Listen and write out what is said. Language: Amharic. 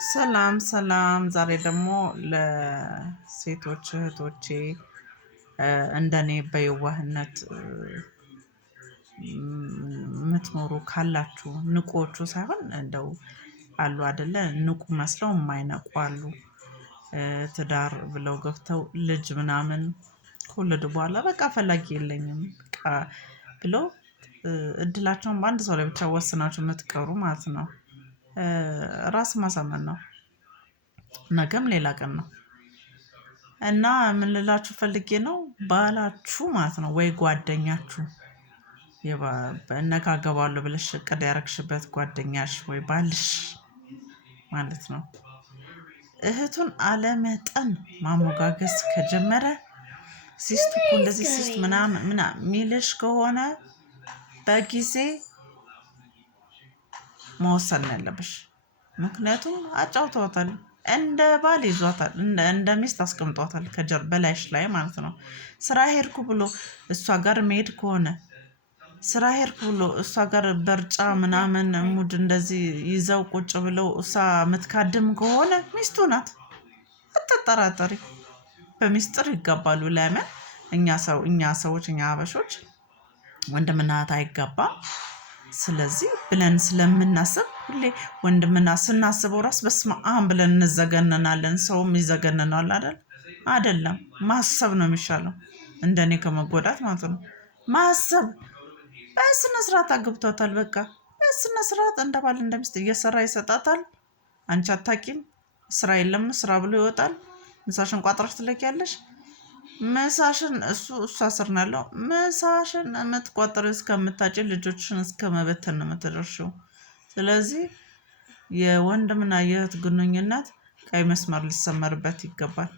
ሰላም ሰላም። ዛሬ ደግሞ ለሴቶች እህቶቼ እንደኔ በየዋህነት የምትኖሩ ካላችሁ ንቆቹ ሳይሆን እንደው አሉ አይደለ ንቁ መስለው የማይነቁ አሉ። ትዳር ብለው ገብተው ልጅ ምናምን ከወለዱ በኋላ በቃ ፈላጊ የለኝም በቃ ብለው እድላቸውን በአንድ ሰው ላይ ብቻ ወስናችሁ የምትቀሩ ማለት ነው። ራስ ማሳመን ነው። ነገም ሌላ ቀን ነው። እና ምን ልላችሁ ፈልጌ ነው ባላችሁ ማለት ነው ወይ ጓደኛችሁ ነገ አገባዋለሁ ብለሽ እቅድ ያረግሽበት ጓደኛሽ ወይ ባልሽ ማለት ነው። እህቱን አለመጠን ማሞጋገስ ከጀመረ ሲስቱ እኮ እንደዚህ ሲስት ምናምን የሚልሽ ከሆነ በጊዜ መወሰን ነው ያለብሽ። ምክንያቱም አጫውተዋታል እንደ ባል ይዟታል እንደ ሚስት አስቀምጧታል በላይሽ ላይ ማለት ነው። ስራ ሄድኩ ብሎ እሷ ጋር መሄድ ከሆነ ስራ ሄድኩ ብሎ እሷ ጋር በርጫ ምናምን ሙድ እንደዚህ ይዘው ቁጭ ብለው እሷ የምትካድም ከሆነ ሚስቱ ናት። አትጠራጠሪ። በሚስጥር ይጋባሉ። ለምን እኛ ሰዎች እኛ ሀበሾች ወንድምና እህት አይጋባም። ስለዚህ ብለን ስለምናስብ ሁሌ ወንድምና ስናስበው ራስ በስመአብ ብለን እንዘገነናለን። ሰውም ይዘገነናል አይደል? አይደለም ማሰብ ነው የሚሻለው። እንደኔ ከመጎዳት ማለት ነው። ማሰብ በስነ ስርዓት አግብቷታል። በቃ በስነ ስርዓት እንደ ባል እንደ ሚስት እየሰራ ይሰጣታል። አንቺ አታቂም። ስራ የለም ስራ ብሎ ይወጣል። ምሳሽን ቋጥረሽ ትለቂያለሽ። ምሳሽን እሷ ስር ነው ያለው። ምሳሽን የምትቋጥሪ እስከምታጭ ልጆችሽን እስከመበተን ነው የምትደርሺው። ስለዚህ የወንድምና የእህት ግንኙነት ቀይ መስመር ሊሰመርበት ይገባል።